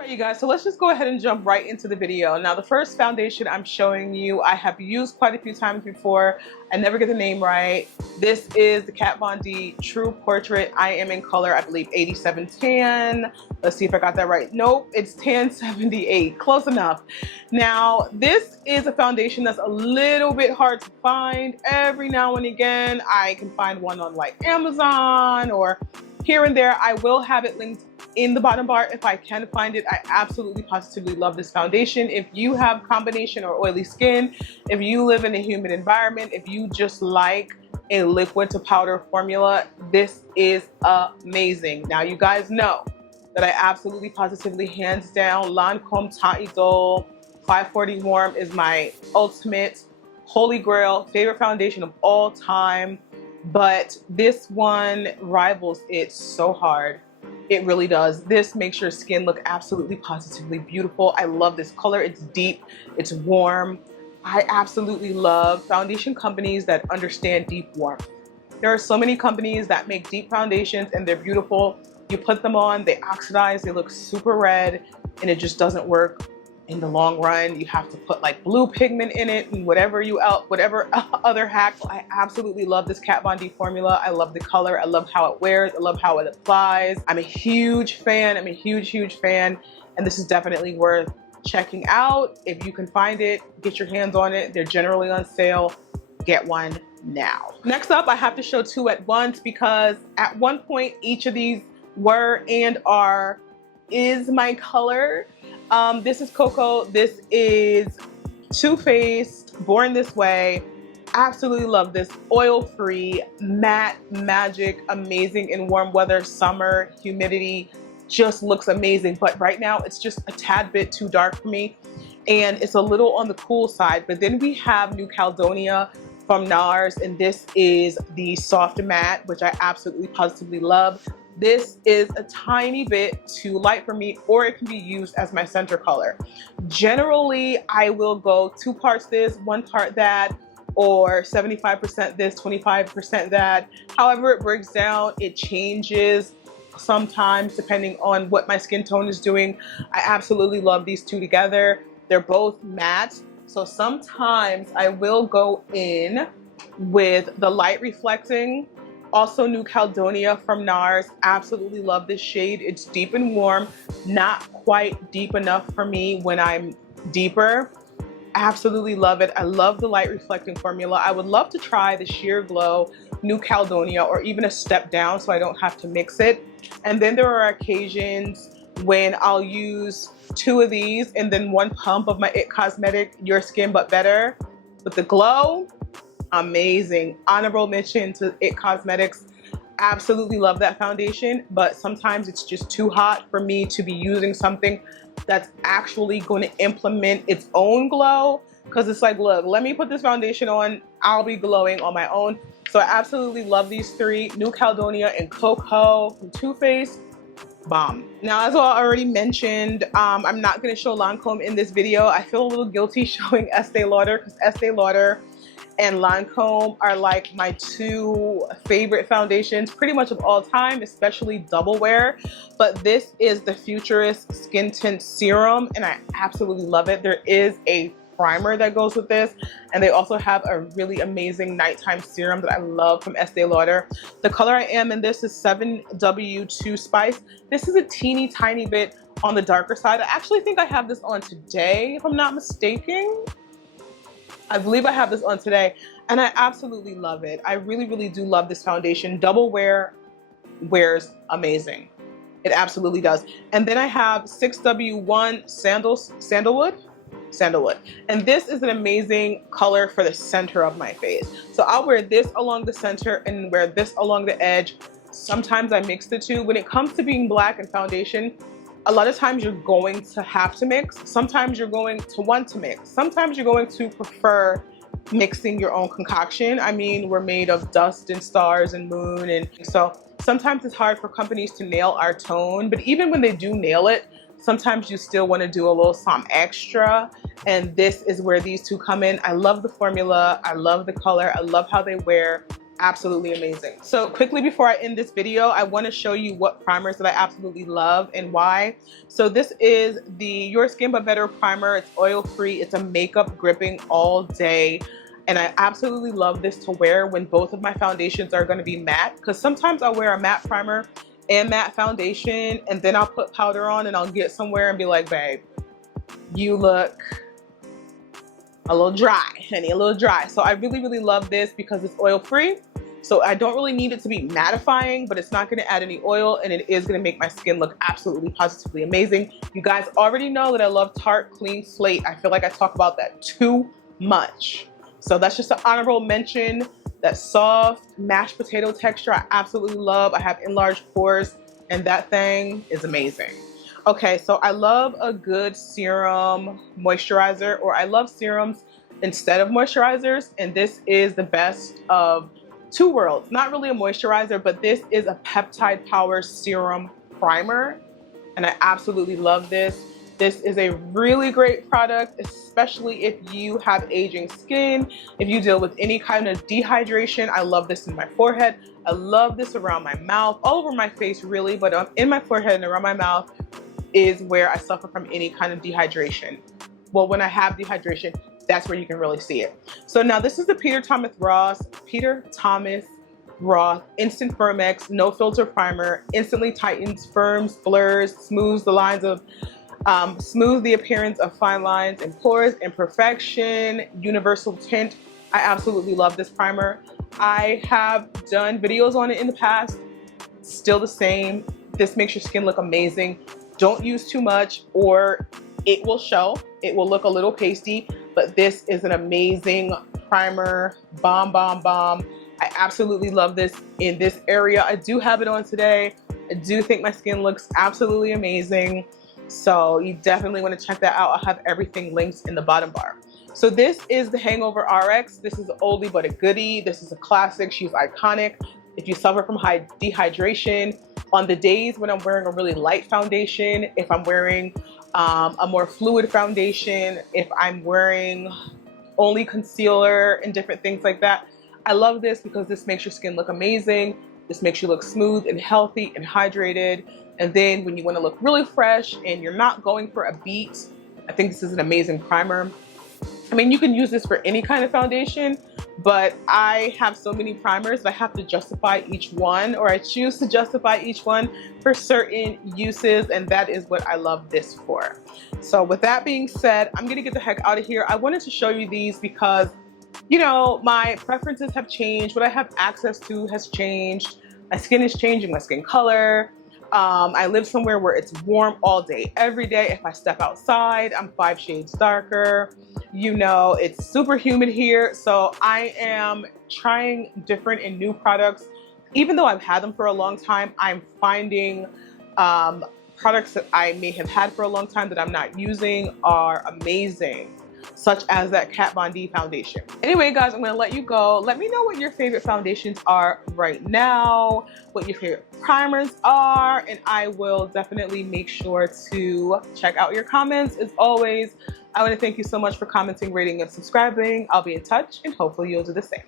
Alright you guys, so let's just go ahead and jump right into the video. Now the first foundation I'm showing you, I have used quite a few times before. I never get the name right. This is the Kat Von D True Portrait. I am in color, I believe 87 tan. Let's see if I got that right. Nope, it's tan 78, close enough. Now this is a foundation that's a little bit hard to find. Every now and again I can find one on like Amazon or here and there. I will have it linked in the bottom bar if I can find it. I absolutely positively love this foundation. If you have combination or oily skin, if you live in a humid environment, if you just like a liquid to powder formula, this is amazing. Now you guys know that I absolutely positively hands down Lancome Teint Idole 540 Warm is my ultimate holy grail favorite foundation of all time, but this one rivals it so hard. It really does. This makes your skin look absolutely positively beautiful. I love this color. It's deep, it's warm. I absolutely love foundation companies that understand deep warmth. There are so many companies that make deep foundations and they're beautiful. You put them on, they oxidize, they look super red, and it just doesn't work in the long run. You have to put like blue pigment in it and whatever other hack. I absolutely love this Kat Von D formula. I love the color. I love how it wears. I love how it applies. I'm a huge fan. I'm a huge fan. And this is definitely worth checking out. If you can find it, get your hands on it. They're generally on sale. Get one now. Next up, I have to show two at once because at one point each of these were and is my color. This is Cocoa. This is Too Faced Born This Way. Absolutely love this. Oil-free, matte, magic, amazing in warm weather, summer, humidity. Just looks amazing. But right now it's just a tad bit too dark for me. And it's a little on the cool side. But then we have New Caledonia from NARS. And this is the soft matte, which I absolutely positively love. This is a tiny bit too light for me, or it can be used as my center color. Generally, I will go 2 parts this, 1 part that, or 75% this, 25% that. However it breaks down, it changes sometimes depending on what my skin tone is doing. I absolutely love these two together. They're both matte, so sometimes I will go in with the light reflecting. Also New Caledonia from NARS. Absolutely love this shade. It's deep and warm, not quite deep enough for me when I'm deeper. Absolutely love it. I love the light reflecting formula. I would love to try the Sheer Glow New Caledonia or even a step down so I don't have to mix it. And then there are occasions when I'll use 2 of these and then 1 pump of my IT Cosmetic Your Skin But Better with the glow. Amazing. Honorable mention to IT Cosmetics. Absolutely love that foundation, but sometimes it's just too hot for me to be using something that's actually going to implement its own glow, because it's like, look, let me put this foundation on, I'll be glowing on my own. So I absolutely love these 3, New Caledonia and Cocoa from Too Faced. Bomb. Now, as I already mentioned, I'm not going to show Lancome in this video. I feel a little guilty showing Estee Lauder because Estee Lauder and Lancome are like my 2 favorite foundations pretty much of all time, especially double wear. But this is the Futurist Skin Tint Serum and I absolutely love it. There is a primer that goes with this, and they also have a really amazing nighttime serum that I love from Estee Lauder. The color I am in this is 7W2 Spice. This is a teeny tiny bit on the darker side. I actually think I have this on today, if I'm not mistaken. I believe I have this on today and I absolutely love it. I really do love this foundation. Double wear wears amazing. It absolutely does. And then I have 6W1 Sandalwood. And this is an amazing color for the center of my face. So I'll wear this along the center and wear this along the edge. Sometimes I mix the two. When it comes to being black and foundation, a lot of times you're going to have to mix. Sometimes you're going to want to mix. Sometimes you're going to prefer mixing your own concoction. I mean, we're made of dust and stars and moon, and so sometimes it's hard for companies to nail our tone. But even when they do nail it, sometimes you still want to do a little something extra, and this is where these two come in. I love the formula. I love the color. I love how they wear. absolutely amazing. So quickly before I end this video, I want to show you what primers that I absolutely love and why. So this is the Your Skin But Better primer. It's oil free. It's a makeup gripping all day. And I absolutely love this to wear when both of my foundations are going to be matte, because sometimes I'll wear a matte primer and matte foundation and then I'll put powder on and I'll get somewhere and be like, babe, you look a little dry, honey, a little dry. So I really love this because it's oil free. So I don't really need it to be mattifying, but it's not going to add any oil, and it is going to make my skin look absolutely positively amazing. You guys already know that I love Tarte Clean Slate. I feel like I talk about that too much. So that's just an honorable mention. That soft mashed potato texture I absolutely love. I have enlarged pores and that thing is amazing. Okay, so I love a good serum moisturizer, or I love serums instead of moisturizers, and this is the best of two worlds. Not really a moisturizer, but this is a peptide power serum primer, and I absolutely love this. This is a really great product, especially if you have aging skin, if you deal with any kind of dehydration. I love this in my forehead. I love this around my mouth, all over my face really, but in my forehead and around my mouth is where I suffer from any kind of dehydration. Well, when I have dehydration, that's where you can really see it. So now this is the Peter Thomas Roth Instant Firmex No Filter Primer. Instantly tightens, firms, blurs, smooths the lines of smooth the appearance of fine lines and pores, imperfection, universal tint. I absolutely love this primer. I have done videos on it in the past, still the same. This makes your skin look amazing. Don't use too much or it will show. It will look a little pasty, but this is an amazing primer. Bomb. I absolutely love this in this area. I do have it on today. I do think my skin looks absolutely amazing. So you definitely want to check that out. I'll have everything linked in the bottom bar. So this is the Hangover RX. This is an oldie but a goodie. This is a classic. She's iconic. If you suffer from high dehydration, on the days when I'm wearing a really light foundation, if I'm wearing a more fluid foundation, if I'm wearing only concealer and different things like that, I love this because this makes your skin look amazing. This makes you look smooth and healthy and hydrated. And then when you want to look really fresh and you're not going for a beat, I think this is an amazing primer. I mean, you can use this for any kind of foundation, but I have so many primers that I have to justify each one, or I choose to justify each one for certain uses, and that is what I love this for. So with that being said, I'm gonna get the heck out of here. I wanted to show you these because, you know, my preferences have changed. What I have access to has changed. My skin is changing, my skin color. I live somewhere where it's warm all day, every day. If I step outside, I'm 5 shades darker. You know, it's super humid here. So I am trying different and new products. Even though I've had them for a long time, I'm finding products that I may have had for a long time that I'm not using are amazing, such as that Kat Von D foundation. Anyway, guys, I'm gonna let you go. Let me know what your favorite foundations are right now, what your favorite primers are, and I will definitely make sure to check out your comments. As always, I want to thank you so much for commenting, rating, and subscribing. I'll be in touch, and hopefully you'll do the same.